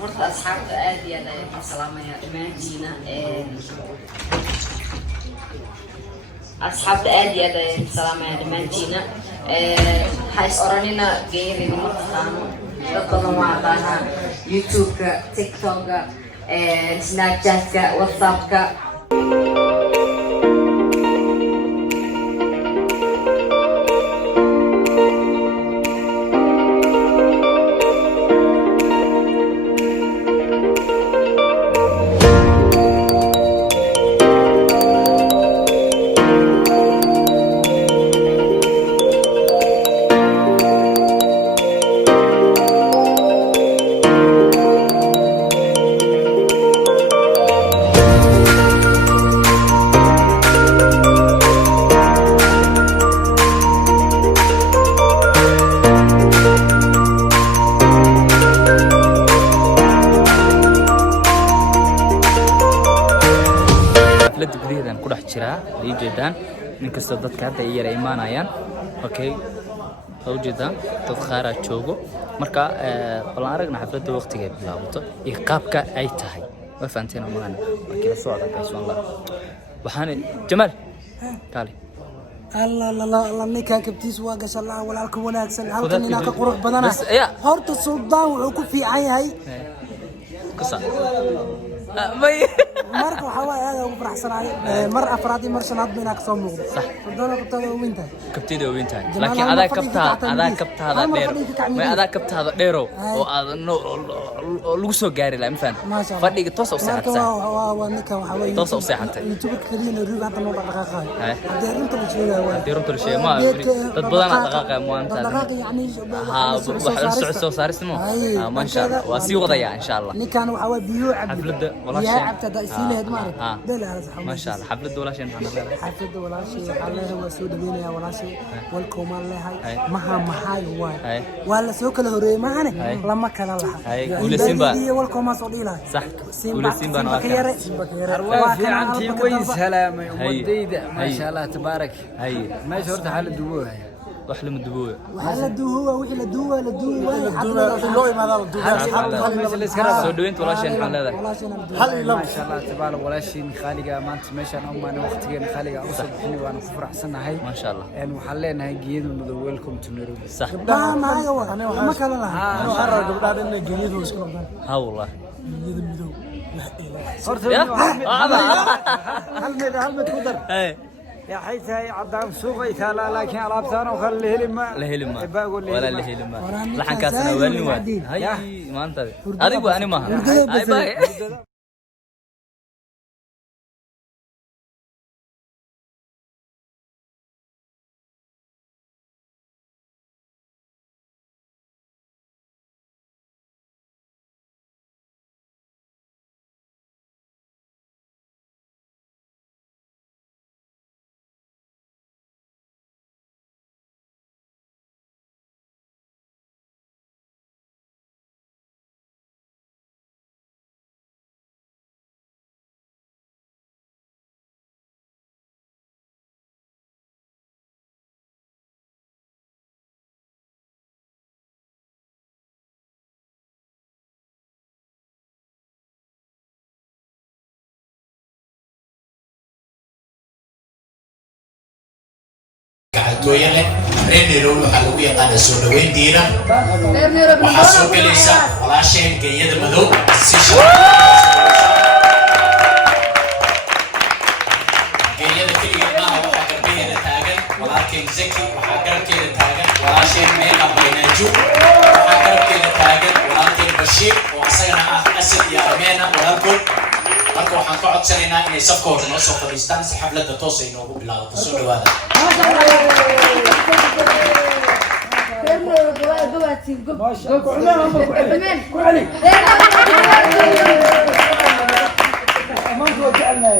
horta asxaabta aad iyo aad ayaan ku salaamayaa dhammaantiina asxaabta aad iyo aad ayaan ku salaamayaa dhammaantiina hays oranina geerin mataqaano dad badan waa aqaanaa youtube-ka tiktok-ka snapchat-ka whatsapp-ka gudihdan ku dhex jiraa ay jeedaan inkastoo dadka hadda ay yara imaanayaan okay oo jeedaan dad qaar ah joogo marka bal aragna xafladda waqtiga bilaabato iyo qaabka ay tahay waa faanteen maana markii la soo aaday wallah waxaan Jamal kale الله نيكا كبتيس واقش الله ولا الكم وناكسن هل كنا كقرب بدنا هرت السلطان وعكوف في هاي قصة مركو حواي هذا وبرح صراحة مر أفرادي مر شنات بينك صومو صح فضلنا كبتها وينتهي كبتيده وينتهي لكن هذا كبتها هذا ديرو ما هذا كبتها هذا ديرو وهذا لوسو جاري لا مثلا فدي توصل ساعة ونيكا وحواي توصل ساعة يوتيوب كريم الريب هذا نوع دقائق ديرو انت بتشيله ديرو الشيء ما تبضنا دقائق مو انت دقائق يعني سو صار اسمه ما ان شاء الله واسي وضيع ان شاء الله نيكا وحواي بيو حفلة ولا شيء عبت دايسيله هدمارك ما شاء الله حفلة ولا شيء حفلة ولا شيء الله هو سود بينا ولا شيء والكومان له هاي مها واي ولا سوق الهوري ما هني لما كان الله قول سيمبا والكومان صدي له صح قول سيمبا أرواح في عنتي وين سلامة ومديدة ما شاء الله تبارك هاي ما شرط حال الدبوة وحلم الدبوة وحل الدبوة وحل الدبوة سودوين ولا شيء حال هذا ما شاء الله تبارك ولا شيء خالقة ما أنت ماشي أنا أم أنا وقتي أنا خالقة أوصل حني وأنا فرح سنة هاي ما شاء الله يعني وحلينا هاي جيد وندولكم تنورو صح ما هو أنا ما كان لها أنا حرر قبل هذا إنه جديد وسكون ها والله جديد بدو هل متقدر يا حيث هاي عدام سوق يتلا لكن ألعبتنا وخليه لما ولا له لما لحن كاسنا وين هاي ما أنت هذا هو أنا ما هاي باي كعدوية رينيرو وحلوية قادة سودوين دينا وحاسوك ليسا ولا شيء جيد مدو سيشا جيد كل يوم وحاجر بيه نتاجن ولكن زكي وحاجر كده تاجن ولا شيء ميلا بينجو وحاجر كده تاجن ولكن بشير وعسينا أسد يا رمينا ولكن marka waxaan ka codsanaynaa inay safka hore noo soo fadhiistaan si xafladda toos ay noogu bilaabato soo dhawaada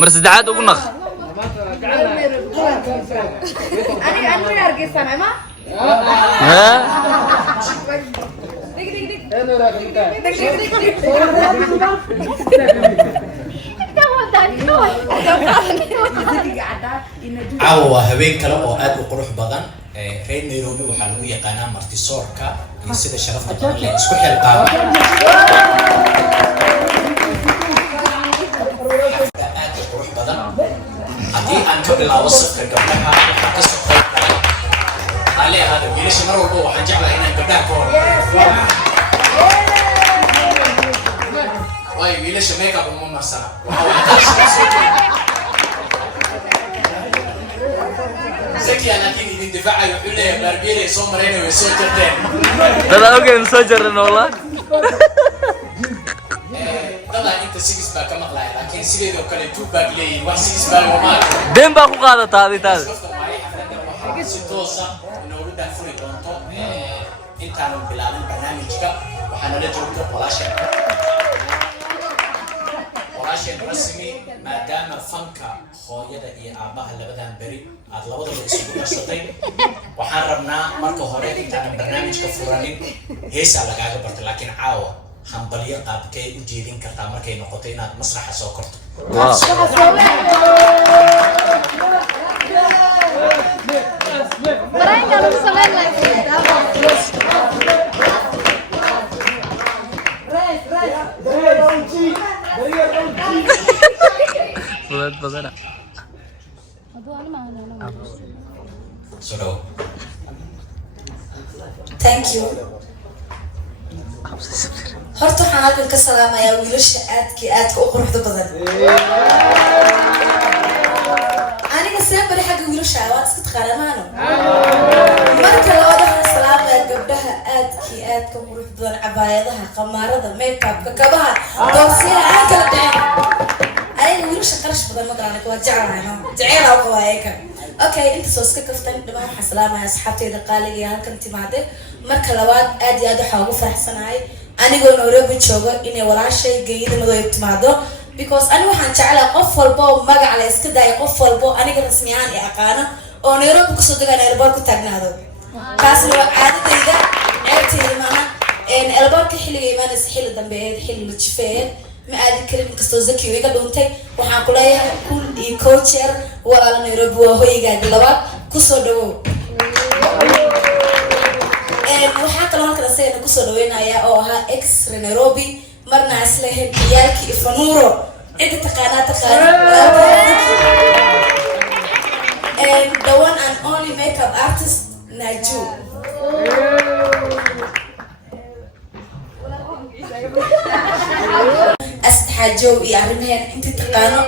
mar saddexaad ugu naq أنا أرجع ما caawa waa habeen kale oo aad u qurux badan reer Nairobi waxaa lagu yaqaanaa martisoorka iyo sida sharafta badan leh isku xilqaama aad u qurux badan haddii aan ka bilaabo safka gabdhaha waxaa ka soo qayb galay ale hada wiilasha mar walba waxaan jeclahay inaan gabdhaha ka hor waayo wiilasha makeup uma marsana زكي أنا كيني من دفاعي وحولي يا باربيري صوم مرينا ويسوي جردين. لا أوكي نسوي جردين والله. طبعا أنت سيجس باك ما قلعي لكن سيجي لو كان يتوب باك لي واحد سيجس باك وما. دين باكو قاعدة تادي تادي. ستوسا إنه ولد فوري بونتو أنت عن بلاد البرنامج كا وحنا نجرب ولا شيء. شيء رسمي ما دام فنكا خويدا iyo aabaha labadan bari aad labadaba isku qarsatay waxaan rabnaa marka hore intaan barnaamijka furanin heesa lagaaga barto laakiin caawa hambaliyo qaabkay u jeedin kartaa markay noqoto inaad masraxa soo korto بدنا Thank you. horta waxaan halkan ka salaamayaa wiilasha aadka u quruxda badan aniga seebari xagga wiilasha waad iska taqaanamaano marka labaad waxaan salaamayaa gabdhaha aadka quruxda badan cabaayadaha qamaarada makeupka kabaha doorsiya aan kala dhicin ayaga wiilasha qarash badan ma garanay waa jeclahay jecel oo qawaayka okay inta soo iska kaftan dhamaan waxaan salaamayaa asxaabteyda qaaliga ee halkan timaade marka labaad aad iyo aad waxaan ugu faraxsanahay anigoo Nairobi joogo inay walaashay geeyida madow timaado because anigu waxaan jecelahay qof walba oo magac la iska daay qof walba aniga rasmi ahaan ee aqaana oo Nairobi ku soo degan airport ku taagnaado kaasna waa caadadayda ceebtayda maaha airport ka xilliga imaanaysa xilli dambe ee xilli la jifeeyay ma aadi karin kastoo Zaki iga dhuntay waxaan ku leeyahay cool iyo coacher walaal Nairobi waa hoygaaga labaad ku soo dhawow waxaa kaloo halkan asagana kusoo dhaweynaya oo ahaa ex Nairobi marna isla hediyaalki Ifanuro inta taqaana and the one and only makeup artist Naju asxaajo iyo arrimahan inta taqaano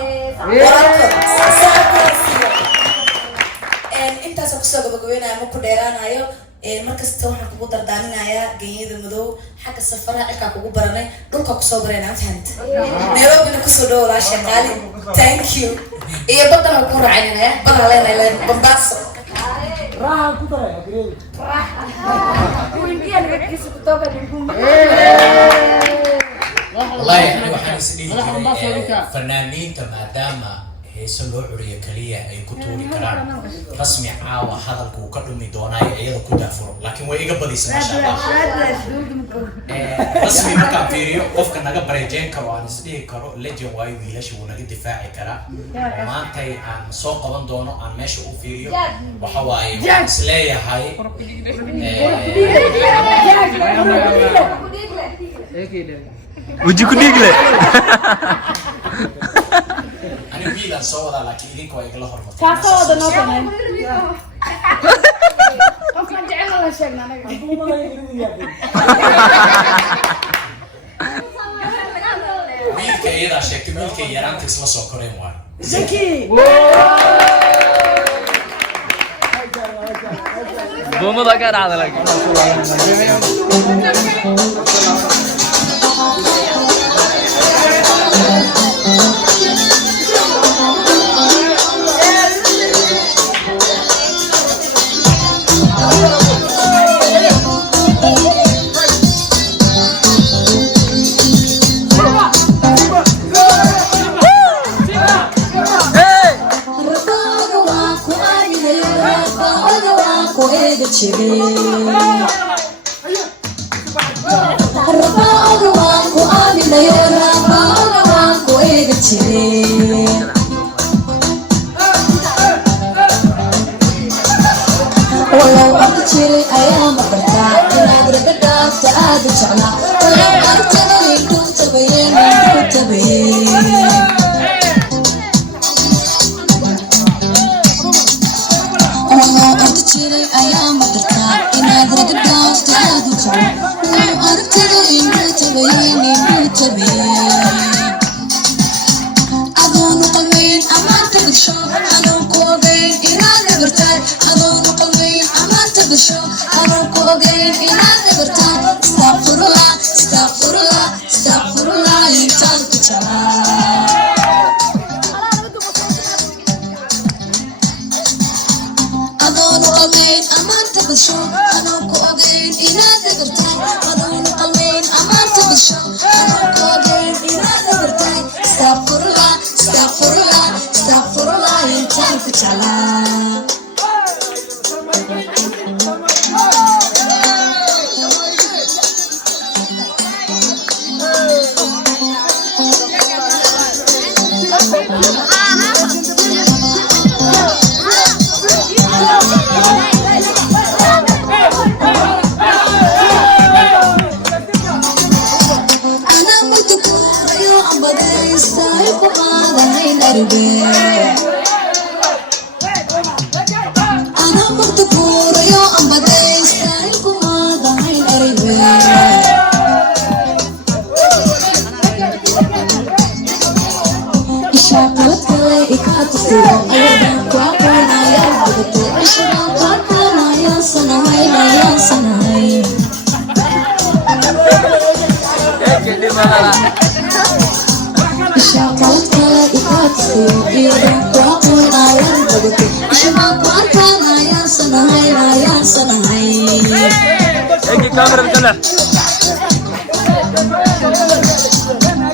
intaas oo kusoo gabagabeynaya ma ku dheeraanayo markasta waxaan kugu dardaaminayaa geeyada madow xagga safaraha cirkaa kugu baranay dhulka kusoo barayna fahanta Nairobi kusoo dhawo la shaqaali thank you iyo badana ku raacinaya bana leenahay Mombasa raha ku daray agree kuingia nikisu kutoka Ninguma والله أنا وحنا سنين فنانين تماداما هيسو لو عرية كلية أي كتوري كرام رسمي عاوة هذا الكوكر من دوناي أيضا كدافر لكن وإيجا بديس ما شاء الله رسمي ما كان فيريو قف كنا قبل جين كرو عن سديه كرو لجوا واي ويلاش ونجد دفاعي كرا وما أنتي عن سوق قبل دونه عن ماشي وفيريو وحواي وسلاية هاي وجهك نيجله أنا بيلا صورة لكن إذن كوي كله هرمت كاسو هذا نوكنا كان جعلنا لا شيء أنا ميلك إذا شكت ميلك يران تسلا سكرين وان زكي بومو ده كان على لك ولو أرتجري أيام بركة إنك رقدت تأذي شعنا ولو أرتجري كنت بين كنت بين ولو أرتجري أيام بركة إنك رقدت تأذي شعنا ولو أرتجري كنت بين كنت بين أظن قلبي أمانت بالشو أنا كوبين إنك برتاي أظن قلبي أمانت بالشو أنا كوبين إنك برتاي استغفر الله استغفر الله استغفر الله ينتظر أظن قلبي أمانت بالشو أنا كوبين إنك برتاي أظن قلبي أمانت بالشو أنا كوبين إنك برتاي استغفر الله استغفر الله استغفر الله ينتظر أنا مغتبورة يا أمبدي ستايلكم هذا هين قريبي إشاقلت كلي إكاتسيرو أيضا كواقونا يا ربطي إشاقلتنا يا صنعي يا صنعي إشاقلت كلي إكاتسيرو أيضا كواقونا يا ربطي إشاقلتنا يا صنعي يا صنعي اجي كاميرا بتطلع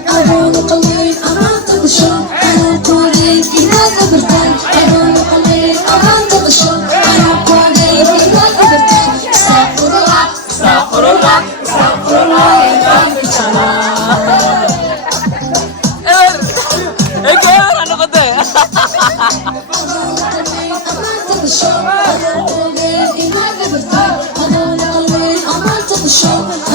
أظن قلبي أمانت بالشو أنا كوالين إنك برتاي أظن قلبي أمانت بالشو أنا كوالين إنك برتاي استغفر الله استغفر الله استغفر الله إنك اجي انا قدام أظن قلبي أمانت بالشو أنا كوالين إنك برتاي أظن قلبي أمانت بالشو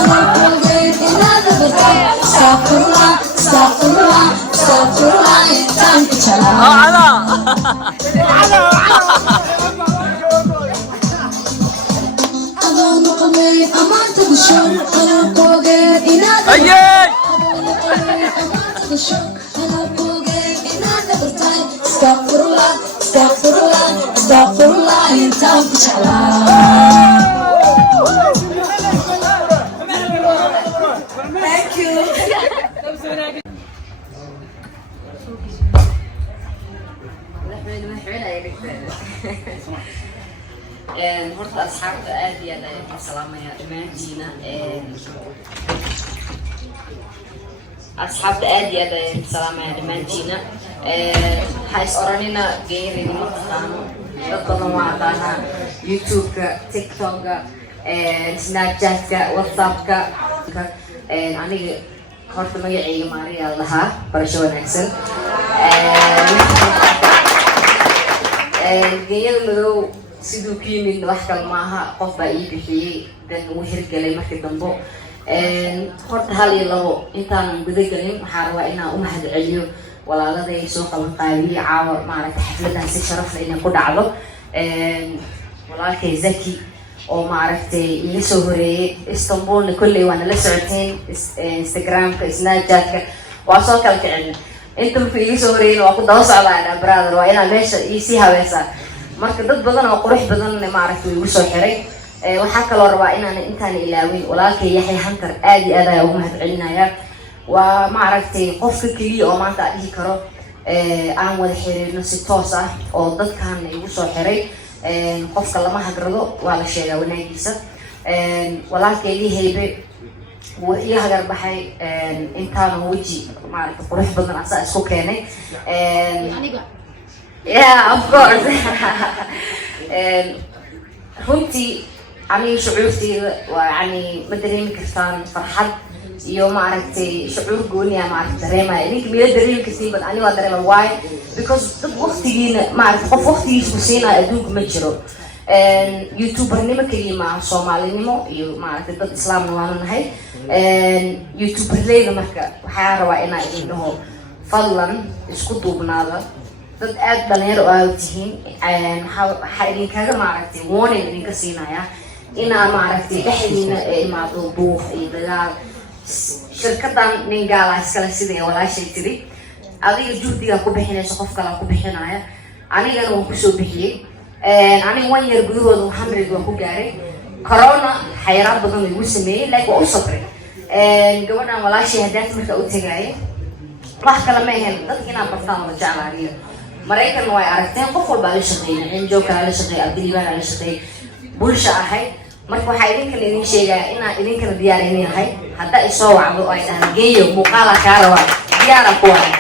أنا كوالين إنك برتاي استغفر الله استغفر الله استغفر الله إنك على أظن قلبي أمانت بالشو أنا كوالين إنك ايي استغفر الله استغفر الله استغفر الله انت Thank you. horta asxaabta aad iyo aad ayaan ku salaamayaa dhammaantiina asxaabta aad iyo aad ayaan ku salaamayaa dhammaantiina ha is oranina geerin ma taqaano dad badan waa aqaanaa youtube-ka tiktok-ga snapchat-ka whatsapp-ka aniga horta magacayga maariyaa lahaa barasho wanaagsan geeyada madow siduu ku yimid wax kale maaha qof baa ii bixiyey dan uu hirgelay markii dambo horta hal iyo labo intaanan gudagelin waxaa rabaa inaan u mahad celiyo walaaladay soo qaban qaadiye caawa maaragtay xafladan si sharaf leh inay ku dhacdo walaalkay zaki oo maaragtay iga soo horeeyey istanbulna kolley waa nala socoteen instagramka snapchat-ka waa soo kala kicin inta markuu iga soo horeeyeyna waa ku daba socdaa brother waa inaa meesha iisii habeesaa marka dad badan oo qurux badan maaragtay igu soo xiray waxaa kaloo rabaa inaan intaan ilaawin walaalkay yaxya hantar aad iyo aad ayaa ugu mahad celinaya waa maaragtay qofka keliya oo maanta aan dhihi karo aan wada xiriirno si toos ah oo dadkan igu soo xiray qofka lama hagrado waa la sheegaa wanaagiisa walaalkeydii haybe wuu ii hagar baxay intaana weji maaragtay qurux badan asaa isku keenay yeah of course runtii aniga shucuurteyda waa yani ma dareemi kartaan farxad iyo maaragtay shucuur gooniya maaragtay dareemaya idinka miila dareemi kartiin bad ani waa dareema why because dad waqtigiina maaragtay qof waqtigiisa ku siinayo adduunka ma jiro youtuber-nimo keliya maaha soomaalinimo iyo maaragtay dad islaamna waanu nahay youtuberleyda marka waxaa rabaa inaa idin dhaho fadlan isku duubnaada dad aad dhalinyaro aad tihiin waxaa idinkaga maaragtay warning idinka siinaya inaa maaragtay dhexdiina imaado buuq iyo dagaal shirkadan nin gaala iskale sida walaashay tiri adiga juhdigaa ku bixinaysa qof kalaa ku bixinaya anigana waan kusoo bixiyey aniga 1 year gudahooda 100 waan ku gaaray corona xayiraad badan igu sameeyey laakiin waa u sabray gabadhan walaashay haddaad marka u tagaayay wax kale ma ahayn dadka inaan bartaan wada jeclaaniyo maraykanna way aragteen qof walbaa la shaqeeyay cinjoogkaa la shaqeeyay abdilibaana la shaqeeyay bulsha ahay marka waxaa idinkana idin sheegaya inaan idinkana diyaar idin yahay haddaa isoo wacdo oo ay dhahaan geeyo muuqaala kaa rabaa diyaara ku waay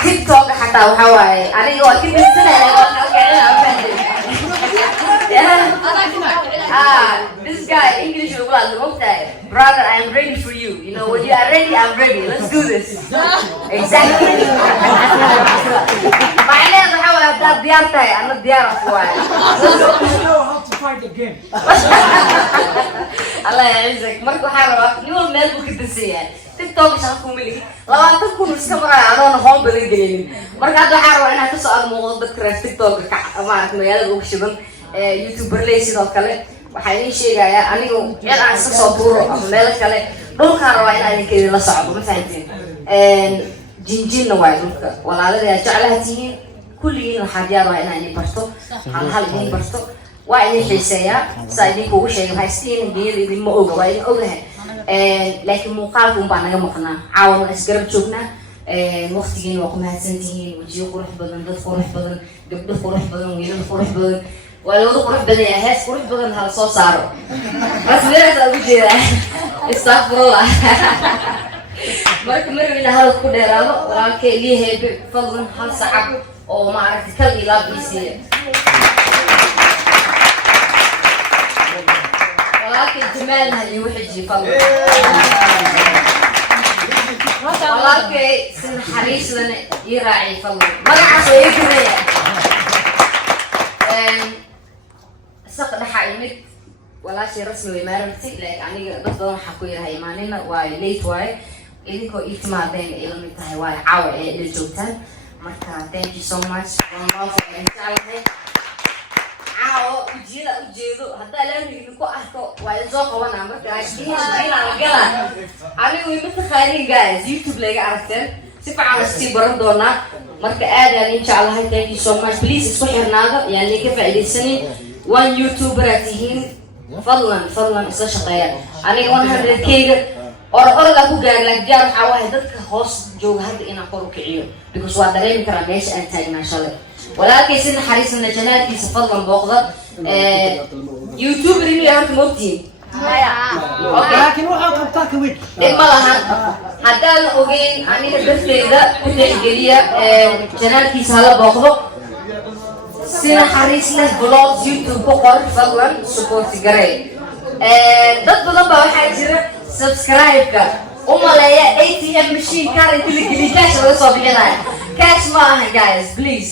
TikTok حتى وهو أنا هو كل سنة this guy English brother I am ready for you. You know when you are ready I'm ready. Let's do this. Exactly. My name is how I have ديارتي أنا ديارة كويس. You know how to fight the game. الله يعزك. مركو حارة نقول مالك كتسية. TikTok شانكم لي. لو أنتكم مستمرة أنا هون بليجرين. مركو هذا حارة أنا تسأل موضوع بكرة TikTok كمان ميال وكشبن YouTuber ليسي ذكره. وحيني شيء جاي أنا يلا أنسى صبور مالك كله. دول كانوا وين أنا كذي لا صعب ما فهمتين. جنجين نوايا ولا هذا جعلها تيجي كل يوم حديار وين أنا برستو. هل يوم برستو. وين حسيا سايدي كوش شيء هايستين جيل اللي ما أوجا وين أوجا لكن مقالكم بعنا مقنا عاون أسكرب شوفنا مختين وقمها سنتين وجيو قرح بدن ضد قرح بدن جبد قرح بدن ويل قرح بدن ولو قرح بدن يا هاس قرح بدن هذا صار صاروا بس ليه تقول كذا استغفر الله مركب مرة من هذا الكوديرالو ولكن ليه بفضل هذا صعب أو ما أعرف كل لا بيصير ولكن جمالها اللي وحجي فضل ولكن سن حريص لنا يراعي فضل ما نعرف يقرأ سقط حايمت ولا شيء رسمي ما رمتي لك يعني ضد حكوي هاي مانينا وليت واي إليكو إتما بين إلمي تهاي واي عاوة للجوتان مركا thank you so much والله إن شاء الله عاو وجيلا وجيلو حتى لأنه يلقوا أحكوا ويزوق وانا مركا عشقين على قلا أنا ويمثل خيرين guys يوتيوب لقى عرفتين سيبا على ستيبرن دونا مركا آدان إن شاء الله thank you so much please اسكو حرناغا يعني كيف عدي سنين وان يوتيوبر أتيهين فضلا إسلا شقيا أنا 100 كيغ أورا لكو جار لك جار حواهي دادك هوس جوغ هاد إنا قورو كعيو بيكوس وادرين كرا ميش أنتاج ما شاء الله ولكن سن حريصنا جناتي سفضلا بوغضا يوتيوبر اللي هارت موتين لكن وحاو كبتاك ويد إما لها حتى أوغين أني نبثل إذا كنت إجلية جناتي سهلا بوغضا سن حريصنا بلوغ يوتيوب بقر فضلا سبورت جري dad badan baa waxaa jira subscribe-ka u maleeya ATM machine car inta la geliyo cash laga soo bixinayo cash ma aha guys please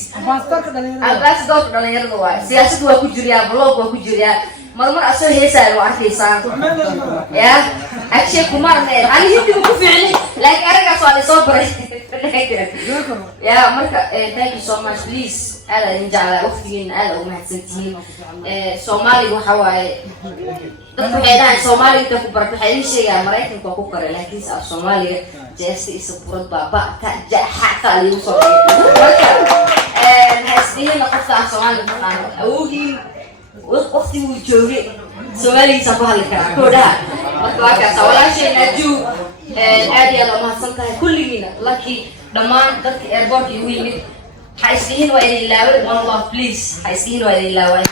ambassador dhalinyarada waay siyaasad waa ku jiriyaa blog waa ku jiriyaa marmar asoo heesaayo waa arkaysaan ya akshay kumar meel ani hindi ku fiicni laakiin aragaas waa lasoo baray ya marka thank you so much please aada idin jeclaa waqtigiina aada ugu mahadsantihiin soomaaliga waxa waaye dadku waxay dhahaan soomaaliga inta ku barata waxay idin sheegaan maraykanka waa ku koray laakiin af soomaaliga jeesta isa burad baaba ta jaxa liigu soo marka haysdiina qofka af soomaaliga taqaano awoogiin waqti uu joogay soomaaligiisa ku hadli karaa koodhaha marka waa kaasa walaashay naaju aad iyo aad u mahadsan tahay kulligiina laakiin dhammaan dadka airportka igu yimid حيسكين وإلى الله one love please حيسكين وإلى الله